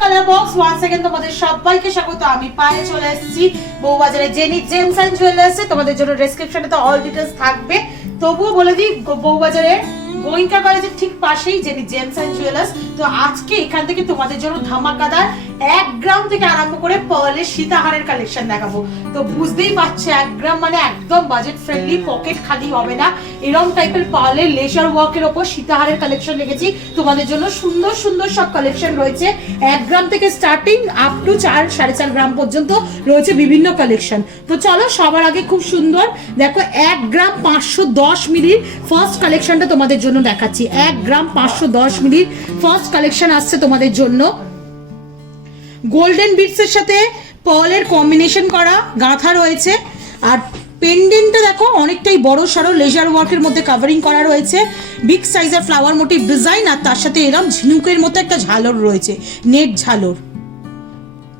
Colour box once second তোমাদের সবাইকে স্বাগত। আমি পায়ে চলে এসেছি বউবাজারে জেনি জেমস এন্ড জুয়েলার্সে। তোমাদের জন্য ডেসক্রিপশনে তো অল ডিটেইলস থাকবে, তবুও বলে দিই বউবাজারে গোয়েঙ্কা কলেজের ঠিক পাশেই জেনি জেমস এন্ড জুয়েলার্স। তো আজকে এখান থেকে তোমাদের জন্য ধামাকাদার 1 গ্রাম থেকে আরম্ভ করে পার্লের সীতাহারের কালেকশন দেখাবো। তো বুঝতেই পারছো 1 গ্রাম মানে একদম বাজেট ফ্রেন্ডলি, পকেট খালি হবে না, এরকম টাইপের পার্লের লেজার ওয়ার্কের ওপর সীতাহারের কালেকশন রেখেছি তোমাদের জন্য। সুন্দর সুন্দর সব কালেকশন রয়েছে, 1 গ্রাম থেকে স্টার্টিং আপ টু 4-4.5 গ্রাম পর্যন্ত রয়েছে বিভিন্ন কালেকশন। তো চলো সবার আগে খুব সুন্দর দেখো 1 গ্রাম 510 মিলির ফার্স্ট কালেকশনটা তোমাদের জন্য দেখাচ্ছি। 1 গ্রাম 510 মিলির ফার্স্ট কালেকশন আসছে তোমাদের জন্য। গোল্ডেন বিটসের সাথে পার্লের কম্বিনেশন করা গাঁথা রয়েছে, আর পেন্ডেন্টটা দেখো অনেকটাই বড় সড়ো লেজার ওয়ার্কের মধ্যে কাভারিং করা রয়েছে, বিগ সাইজের ফ্লাওয়ার মোটিভ ডিজাইন, আর তার সাথে এরকম ঝিনুকের মতো একটা ঝালর রয়েছে, নেট ঝালর।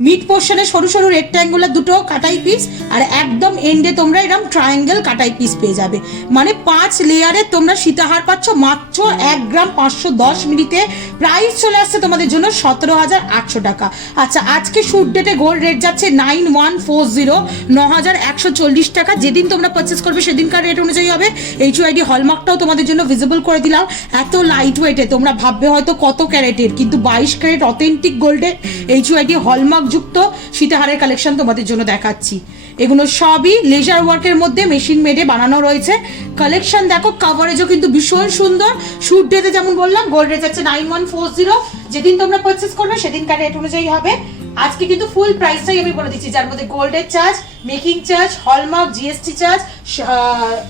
মিড পোর্শনে সরু সরু রেক্ট্যাঙ্গুলার দুটো কাটাই পিস, আর একদম এন্ডে তোমরা এরকম ট্রায়াঙ্গেল কাটাই পিস পেয়ে যাবে। মানে 5 লেয়ারে তোমরা সীতাহার পাচ্ছ মাত্র 1 গ্রাম 510 মিলিতে। প্রাইস চলে আসছে তোমাদের জন্য 17,800 টাকা। আচ্ছা, আজকে শুট ডেটে গোল্ড রেট যাচ্ছে 9140, 9,140 টাকা। যেদিন তোমরা পারচেস করবে সেদিনকার রেট অনুযায়ী হবে। HUID হলমার্কটাও তোমাদের জন্য ভিজিবল করে দিলাম। এত লাইট ওয়েটে তোমরা ভাববে হয়তো কত ক্যারেটের, কিন্তু 22 ক্যারেট অথেন্টিক গোল্ডের HUID হলমার্ক যুক্ত সীতাহারের কালেকশন তোমাদের জন্য দেখাচ্ছি। এগুলো সবই লেজার ওয়ার্কের মধ্যে মেশিন মেডে বানানো রয়েছে। কালেকশন দেখো, কভারেজও কিন্তু ভীষণ সুন্দর। শুট ডেতে যেমন বললাম গোল্ড রেট যাচ্ছে 9140, যেদিন তোমরা পারচেস করবে সেদিনকার রেট অনুযায়ী হবে। আজকে কিন্তু ফুল প্রাইসটাই আমি বলে দিচ্ছি, যার মধ্যে গোল্ডের charge, making charge, hallmark, GST charge,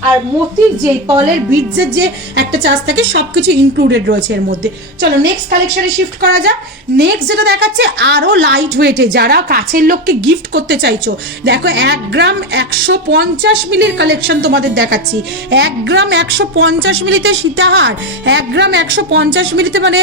আর মোতির যে পার্লের বিডসের যে একটা চার্জ থাকে সবকিছু ইনক্লুডেড রয়েছে এর মধ্যে। চলো নেক্সট কালেকশনে শিফট করা যাক। নেক্সট যেটা দেখাচ্ছে আরো লাইট ওয়েটে, যারা কাছের লোককে গিফট করতে চাইছো, দেখো 1 গ্রাম 150 মিলির কালেকশন তোমাদের দেখাচ্ছি। 1 গ্রাম 150 মিলিতে সীতাহার, 1 গ্রাম 150 মিলিতে মানে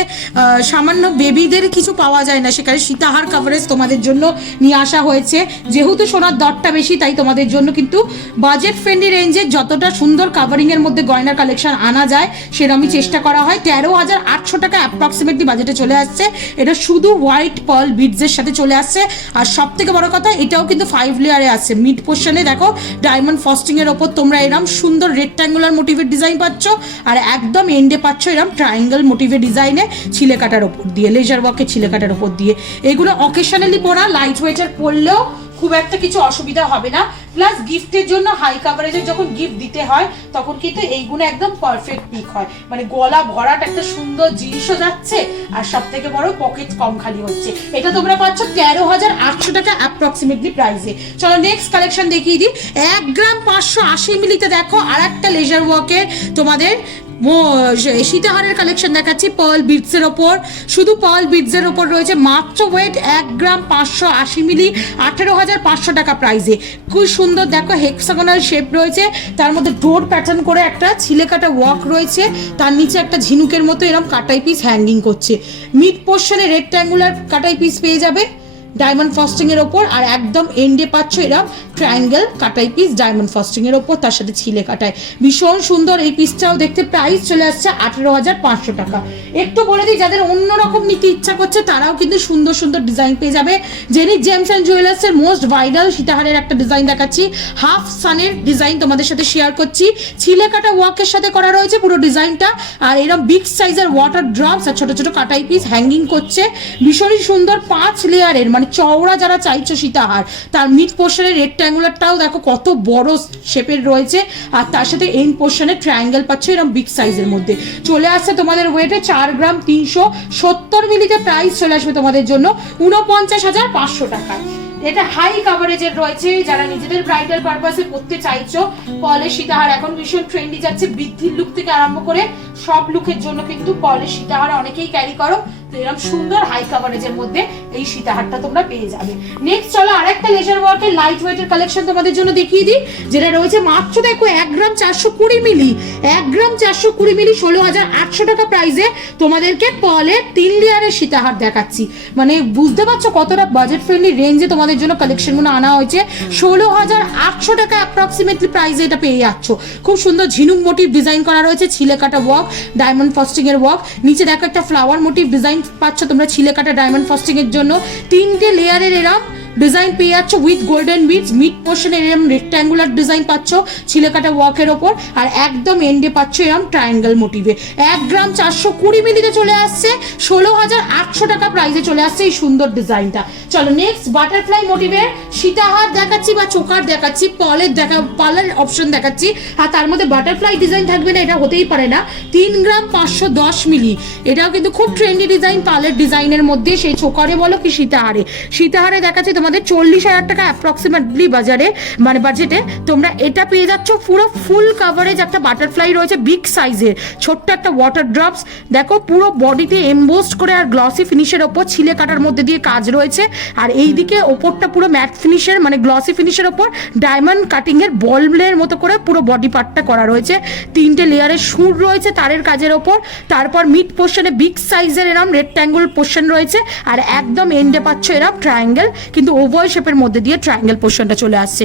সামান্য বেবিদের কিছু পাওয়া যায় না, সেখানে সীতাহার কভারেজ তোমাদের জন্য নিয়ে আসা হয়েছে। যেহেতু সোনার দরটা বেশি, তাই তোমাদের জন্য কিন্তু বাজেট ফ্রেন্ডলি রেঞ্জে যতটা সুন্দর কাভারিং এর মধ্যে গয়নার কালেকশন আনা যায় সেরকমই চেষ্টা করা হয়। 13,800 টাকা অ্যাপ্রক্সিমেটলি বাজেটে চলে আসছে। এটা শুধু হোয়াইট পার্ল বিডসের সাথে চলে আসছে, আর সব থেকে বড় কথা এটাও কিন্তু 5 লেয়ারে আসছে। মিড পোর্শনে দেখো ডায়মন্ড ফস্টিং এর ওপর তোমরা এরকম সুন্দর রেক্ট্যাঙ্গুলার মোটিভের ডিজাইন পাচ্ছ, আর একদম এন্ডে পাচ্ছ এরকম ট্রায়াঙ্গেল মোটিভের ডিজাইনে ছিলে কাটার ওপর দিয়ে, লেজার ওয়ার্কের ছিলে কাটার ওপর দিয়ে। এগুলো অকেশনালি পরা, লাইট ওয়েটের পরলেও খুব একটা কিছু অসুবিধা হবে না। প্লাস গিফটের জন্য হাই কাভারেজের যখন গিফট দিতে হয় তখন কিন্তু এইগুলো একদম পারফেক্ট পিক হয়, মানে গলা ভরাট একটা সুন্দর জিনিসও যাচ্ছে, আর সব থেকে বড় পকেট কম খালি হচ্ছে। এটা তোমরা পাচ্ছ 13,800 টাকা অ্যাপ্রক্সিমেটলি প্রাইসে। চলো নেক্সট কালেকশন দেখিয়ে দিই। 1 গ্রাম 580 মিলিতে দেখো আর একটা লেজার ওয়ার্কের তোমাদের সীতাহারের কালেকশন দেখাচ্ছি পার্ল বিডসের ওপর। শুধু পার্ল বিডসের ওপর রয়েছে, মাত্র ওয়েট 1 গ্রাম 580 মিলি, 18,500 টাকা প্রাইসে। খুব সুন্দর দেখো হেক্সাগোনাল শেপ রয়েছে, তার মধ্যে ডোর প্যাটার্ন করে একটা ছিলে কাটা ওয়ার্ক রয়েছে, তার নিচে একটা ঝিনুকের মতো এরকম কাটাই পিস হ্যাঙ্গিং করছে। মিড পোর্শনে রেক্ট্যাঙ্গুলার কাটাই পিস পেয়ে যাবে ডায়মন্ড ফস্টিং এর ওপর, আর একদম এন্ডে পাচ্ছ এরকম ট্রায়াঙ্গেল কাটাই পিস ডায়মন্ড ফস্টিং এর ওপর, তার সাথে ছিলে কাটায়। ভীষণ সুন্দর এই পিসটাও দেখতে। প্রাইস চলে আসছে 18,500 টাকা। একটু বলে দিই, যাদের অন্যরকম নিতে ইচ্ছা করছে তারাও কিন্তু সুন্দর সুন্দর ডিজাইন পেয়ে যাবে। জেনি জেমস অ্যান্ড জুয়েলার্সের মোস্ট ভাইরাল সীতাহারের একটা ডিজাইন দেখাচ্ছি, হাফ সানের ডিজাইন তোমাদের সাথে শেয়ার করছি। ছিলে কাটা ওয়ার্কের সাথে করা রয়েছে পুরো ডিজাইনটা, আর এরকম বিগ সাইজের ওয়াটার ড্রপস আর ছোট ছোট কাটাই পিস হ্যাঙ্গিং করছে। ভীষণই সুন্দর 5 লেয়ারের, মানে চওড়া যারা চাইছো সীতাহার, তার মিড পোর্শনের রেক্ট্যাঙ্গুলারটাও দেখো কত বড় শেপের রয়েছে, আর তার সাথে এন্ড পোর্শনে ট্রায়াঙ্গেল পাচ্ছ এরকম বিগ সাইজের মধ্যে। চলে আসছে তোমাদের ওয়েটে 4 গ্রাম 370 মিলিতে। প্রাইস চলে আসবে তোমাদের জন্য 49,500 টাকায়। এটা হাই কাভারেজের রয়েছে, যারা নিজেদের ব্রাইডাল পারপাসে করতে চাইছো। পার্লের সীতাহার এখন ভীষণ ট্রেন্ডি যাচ্ছে, বৃদ্ধির লুক থেকে আরম্ভ করে সব লুকের জন্য কিন্তু পার্লের সীতাহার অনেকেই ক্যারি করো। তো এরকম সুন্দর হাই কাভারেজের মধ্যে এই সীতাহারটা তোমরা পেয়ে যাবে। নেক্সট চলো আরেকটা লেজার ওয়ার্কের লাইট ওয়েটের কালেকশন তোমাদের জন্য দেখিয়ে দিই, যেটা রয়েছে মাত্র দেখো 1 গ্রাম 420 মিলি। 1 গ্রাম 420 মিলি 16,800 টাকা প্রাইসে তোমাদেরকে পার্লের 3 লেয়ারের সীতাহার দেখাচ্ছি। মানে বুঝতে পারছো কতটা বাজেট ফ্রেন্ডলি রেঞ্জে তোমাদের জন্য কালেকশনগুলো আনা হয়েছে। 16,800 টাকা অ্যাপ্রক্সিমেটলি প্রাইসে এটা পেয়ে যাচ্ছ। খুব সুন্দর ঝিনুক মোটিভ ডিজাইন করা রয়েছে, ছিলে কাটা ওয়ার্ক, ডায়মন্ড ফস্টিং এর ওয়ার্ক, নিচে দেখো একটা ফ্লাওয়ার মোটিভ ডিজাইন পাচ্ছ তোমরা ছিলে কাটা ডায়মন্ড ফস্টিং এর জন্য। 3টে লেয়ারের এরম ডিজাইন পেয়ে যাচ্ছ উইথ গোল্ডেন বিডস, মিড পোর্শনে এরম রেক্ট্যাঙ্গুলার ডিজাইন পাচ্ছ ছিলে কাটা ওয়ার্কের ওপর, আর একদম এন্ডে পাচ্ছ এরম ট্রায়াঙ্গেল মোটিভে। 1 গ্রাম 420 মিলিতে চলে আসছে 16,800 টাকা প্রাইসে চলে আসছে এই সুন্দর ডিজাইনটা। চলো নেক্সট বাটারফ্লাই মোটিভের সীতাহার দেখাচ্ছি বা চোকার দেখাচ্ছি, পার্লের অপশন দেখাচ্ছি। আর তার মধ্যে বাটারফ্লাই ডিজাইন থাকবে না এটা হতেই পারে না। 3 গ্রাম 510 মিলি, এটাও কিন্তু খুব ট্রেন্ডি ডিজাইন পার্লের ডিজাইনের মধ্যে, সেই চোকারে বলো কি সীতাহারে দেখাচ্ছি তোমাদের 40,000 টাকা অ্যাপ্রক্সিমেটলি বাজারে, মানে বাজেটে তোমরা এটা পেয়ে যাচ্ছ। পুরো ফুল কাভারেজ একটা বাটারফ্লাই রয়েছে বিগ সাইজের, ছোট্ট একটা ওয়াটার ড্রপস দেখো, পুরো বডিতে এমবোসড করে আর গ্লসি ফিনিশের ওপর ছিলে কাটার মধ্যে দিয়ে কাজ রয়েছে। আর এইদিকে ওপরটা পুরো ম্যাট ফিনিশের মানে গ্লসি ফিনিশের ওপর ডায়মন্ড কাটিং এর বলের মতো করে পুরো বডি পার্টটা করা রয়েছে। 3টে লেয়ারের সুর রয়েছে তারের কাজের ওপর, তারপর মিড পোর্শনে বিগ সাইজের এরম রেক্ট্যাঙ্গল পোর্শন রয়েছে, আর একদম এন্ডে পাচ্ছ এরম ট্রায়াঙ্গেল, কিন্তু ওভাল শেপের মধ্যে দিয়ে ট্রায়াঙ্গেল পোর্শনটা চলে আসছে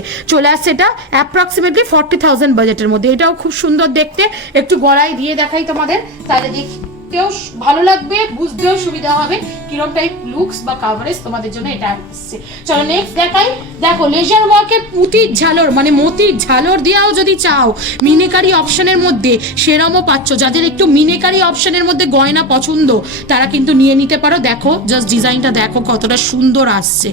এটা অ্যাপ্রক্সিমেটলি 40,000 বাজেটের মধ্যে। এটাও খুব সুন্দর দেখতে, একটু গলায় দিয়ে দেখাই তোমাদের, তাহলে দেখতেও ভালো লাগবে, বুঝতেও সুবিধা হবে কিরকম টাইপ লুকস বা কাভারেজ তোমাদের জন্য এটা আসছে। চলো নেক্সট দেখাই। দেখো লেজার ওয়ার্কের পুঁতির ঝালর মানে মতির ঝালর দিয়েও যদি চাও মিনেকারি অপশনের মধ্যে সেরমও পাচ্ছ। যাদের একটু মিনেকারি অপশনের মধ্যে গয়না পছন্দ তারা কিন্তু নিয়ে নিতে পারো। দেখো জাস্ট ডিজাইনটা দেখো কতটা সুন্দর আসছে।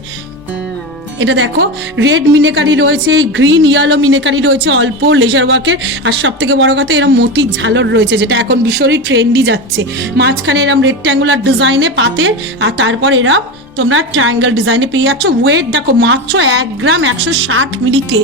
এটা দেখো রেড মিনেকারি রয়েছে, গ্রিন ইয়েলো মিনেকারি রয়েছে অল্প লেজার ওয়ার্কের, আর সব থেকে বড় কথা এরম মতির ঝালর রয়েছে যেটা এখন ভীষণই ট্রেন্ডি যাচ্ছে। মাঝখানে এরম রেক্ট্যাঙ্গুলার ডিজাইনে পাতের, আর তারপর এরম তোমরা ট্রায়াঙ্গেল ডিজাইনে পেয়ে যাচ্ছ। ওয়েট দেখো মাত্র 1 গ্রাম 160 মিলিতে,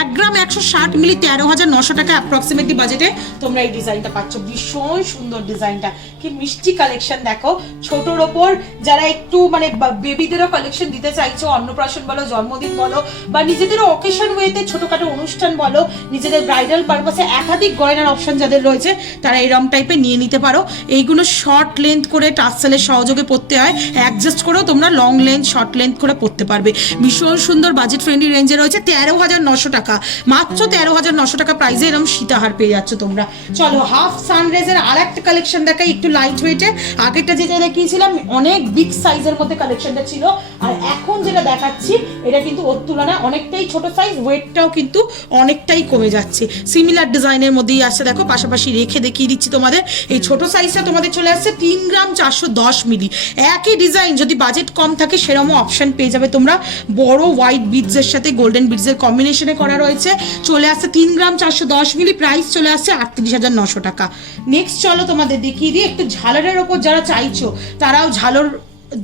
1 গ্রাম 160 মিলি 13,900 টাকা অ্যাপ্রক্সিমেটলি বাজেটে তোমরা এই ডিজাইনটা পাচ্ছ। ভীষণ সুন্দর ডিজাইনটা, কি মিষ্টি কালেকশন দেখো। ছোটোর ওপর যারা একটু মানে বেবিদেরও কালেকশন দিতে চাইছো, অন্নপ্রাশন বলো, জন্মদিন বলো, বা নিজেদেরও অকেশন ওয়েতে ছোটোখাটো অনুষ্ঠান বলো, নিজেদের ব্রাইডাল পারপাসে একাধিক গয়নার অপশন যাদের রয়েছে তারা এরম টাইপের নিয়ে নিতে পারো। এইগুলো শর্ট লেন্থ করে টাসেলের সহযোগে পরতে হয়, অ্যাডজাস্ট করেও তোমরা লং লেন্থ শর্ট লেন্থ করে পড়তে পারবে। ভীষণ সুন্দর বাজেট ফ্রেন্ডলি রেঞ্জে রয়েছে। 13,900 টাকা, মাত্র 13,900 টাকা প্রাইসে এরকম সীতাহার পেয়ে যাচ্ছ তোমরা। চলো হাফ সানরাইজের আর একটা কালেকশন দেখাই, একটু লাইট ওয়েটে। আগেরটা যেটা দেখিয়েছিলাম অনেক বিগ সাইজের মধ্যে কালেকশনটা ছিল, আর এখন যেটা দেখাচ্ছি এটা কিন্তু ওর তুলনায় অনেকটাই ছোট সাইজ, ওয়েটটাও কিন্তু অনেকটাই কমে যাচ্ছে। সিমিলার ডিজাইনের মধ্যেই আসছে দেখো, পাশাপাশি রেখে দেখিয়ে দিচ্ছি তোমাদের। এই ছোট সাইজটা তোমাদের চলে আসছে 3 গ্রাম 410 মিলি। একই ডিজাইন যদি বাজেট কম থাকে সেরকম অপশন পেয়ে যাবে তোমরা। বড় হোয়াইট বিডসের সাথে গোল্ডেন বিডসের কম্বিনেশনে করা রয়েছে, চলে আসছে 3 গ্রাম 410 মিলি, প্রাইস চলে আসছে 38,900 টাকা। নেক্সট চলো তোমাদের দেখিয়ে দিই একটু ঝালরের ওপর যারা চাইছো তারাও ঝালর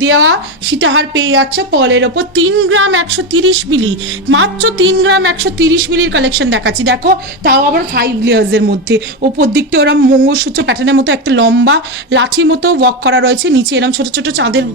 দেওয়া সীতাহার পেয়ে যাচ্ছে পলের ওপর। 3 গ্রাম 130 মিলি, মাত্র 3 গ্রাম 130 মিলির কালেকশন দেখাচ্ছি দেখো, তাও আবার 5 লেয়ার্সের মধ্যে। ওপর দিকটা ওরম মঙ্গলসূত্র প্যাটার্নের মতো একটা লম্বা লাঠির মতো ওয়ার্ক করা রয়েছে, নিচে এরম ছোট ছোট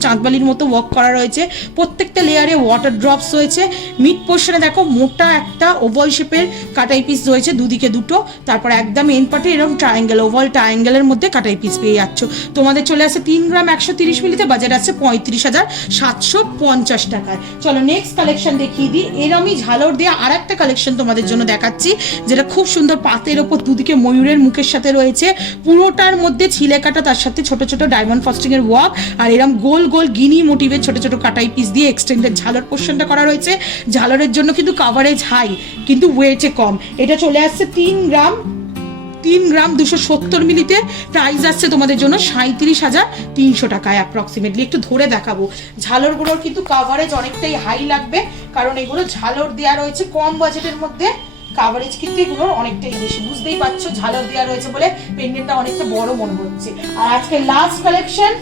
চাঁদবালির মতো ওয়ার্ক করা রয়েছে, প্রত্যেকটা লেয়ারে ওয়াটার ড্রপস রয়েছে। মিড পোর্শনে দেখো মোটা একটা ওভাল শেপের কাটাই পিস রয়েছে দুদিকে দুটো, তারপর একদম এন্ড পার্টে এরকম ট্রায়াঙ্গেল ওভাল ট্রায়াঙ্গেলের মধ্যে কাটাই পিস পেয়ে যাচ্ছ। তোমাদের চলে আসে 3 গ্রাম 130 মিলিতে, বাজার আছে 35,750 টাকায়। চলো নেক্সট কালেকশন দেখিয়ে দিই। এরমই ঝালর দিয়ে আর একটা কালেকশন তোমাদের জন্য দেখাচ্ছি যেটা খুব সুন্দর, পাতের ওপর দুদিকে ময়ূরের মুখের সাথে রয়েছে, পুরোটার মধ্যে ছিলে কাটা, তার সাথে ছোট ছোট ডায়মন্ড ফস্টিং এর ওয়ার্ক, আর এরম গোল গোল গিনি মোটিভের ছোট ছোট কাটাই পিস দিয়ে এক্সটেন্ডেড ঝালর পোর্শনটা করা রয়েছে। ঝালরের জন্য কিন্তু কাভারেজ হাই কিন্তু ওয়েটে কম। এটা চলে আসছে 3 গ্রাম 270 মিলিতে, প্রাইস আসছে তোমাদের জন্য 37,300 টাকায় অ্যাপ্রক্সিমেটলি। একটু ধরে দেখাবো, ঝালরগুলোর কিন্তু কাভারেজ অনেকটাই হাই লাগবে কারণ এগুলো ঝালর দেওয়া রয়েছে কম বাজেটের মধ্যে, কাভারেজ কিন্তু এগুলোর অনেকটাই বেশি। বুঝতেই পারছো ঝালর দেওয়া রয়েছে বলে পেন্ডেন্টটা অনেকটা বড় মনে হচ্ছে। আর আজকে লাস্ট কালেকশন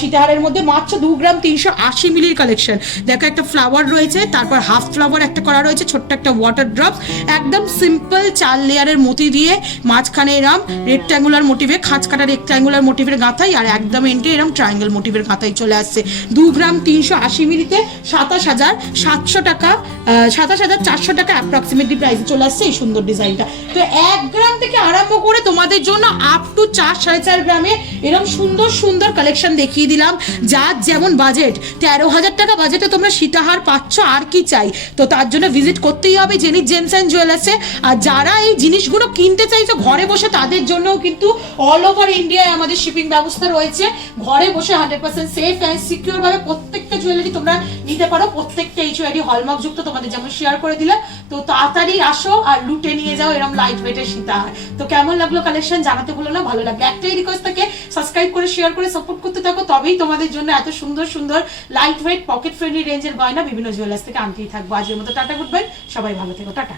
সীতাহারের মধ্যে মাত্র 2 গ্রাম 380 মিলির কালেকশন দেখো। একটা ফ্লাওয়ার রয়েছে, তারপর হাফ ফ্লাওয়ার একটা করা রয়েছে, ছোট্ট একটা ওয়াটার ড্রপ, একদম সিম্পল 4 লেয়ারের মতি দিয়ে, মাঝখানে এরম রেক্ট্যাঙ্গুলার মোটিভে খাঁজ কাটা রেক্ট্যাঙ্গুলার মোটিভের গাঁথাই, আর একদম এন্ডে এরম ট্রায়াঙ্গেল মোটিভের গাঁথাই চলে আসছে। 2 গ্রাম 380 মিলিতে 27,700 টাকা, 27,400 টাকা অ্যাপ্রক্সিমেটলি প্রাইসে চলে আসছে এই সুন্দর ডিজাইনটা। তো 1 গ্রাম থেকে আরম্ভ করে তোমাদের জন্য আপ টু 4 সাড়ে 4 গ্রামে এরম সুন্দর সুন্দর কালেকশন কালেকশন দেখিয়ে দিলাম। যার যেমন বাজেট, 13,000 টাকা বাজেটে তোমরা সীতাহার পাচ্ছ, আর কি চাই। তো তার জন্য ভিজিট করতেই হবে জেনিথ জেমস অ্যান্ড জুয়েলার্সে। আর যারা এই জিনিসগুলো কিনতে চাইছো ঘরে বসে, তাদের জন্যও কিন্তু অল ওভার ইন্ডিয়ায় আমাদের শিপিং ব্যবস্থা রয়েছে। ঘরে বসে 100% সেফ অ্যান্ড সিকিউর ভাবে প্রত্যেকটা জুয়েলারি তোমরা নিতে পারো। প্রত্যেকটা HYD হলমার্ক যুক্ত, তোমাদের যেমন শেয়ার করে দিলে। তো তাড়াতাড়ি আসো আর লুটে নিয়ে যাও এরকম লাইট ওয়েটের সীতাহার। তো কেমন লাগলো কালেকশন জানাতে ভুলো না। ভালো লাগবে একটাই রিকোয়েস্ট থাকে, সাবস্ক্রাইব করে শেয়ার করে সাপোর্ট করতে থাকো, তবেই তোমাদের জন্য এত সুন্দর সুন্দর লাইট ওয়েট পকেট ফ্রেন্ডলি রেঞ্জের গয়না বিভিন্ন জুয়েলার্স থেকে আনতেই থাকবো। আজকের মতো টাটা, গুড বাই, সবাই ভালো থেকো, টাটা।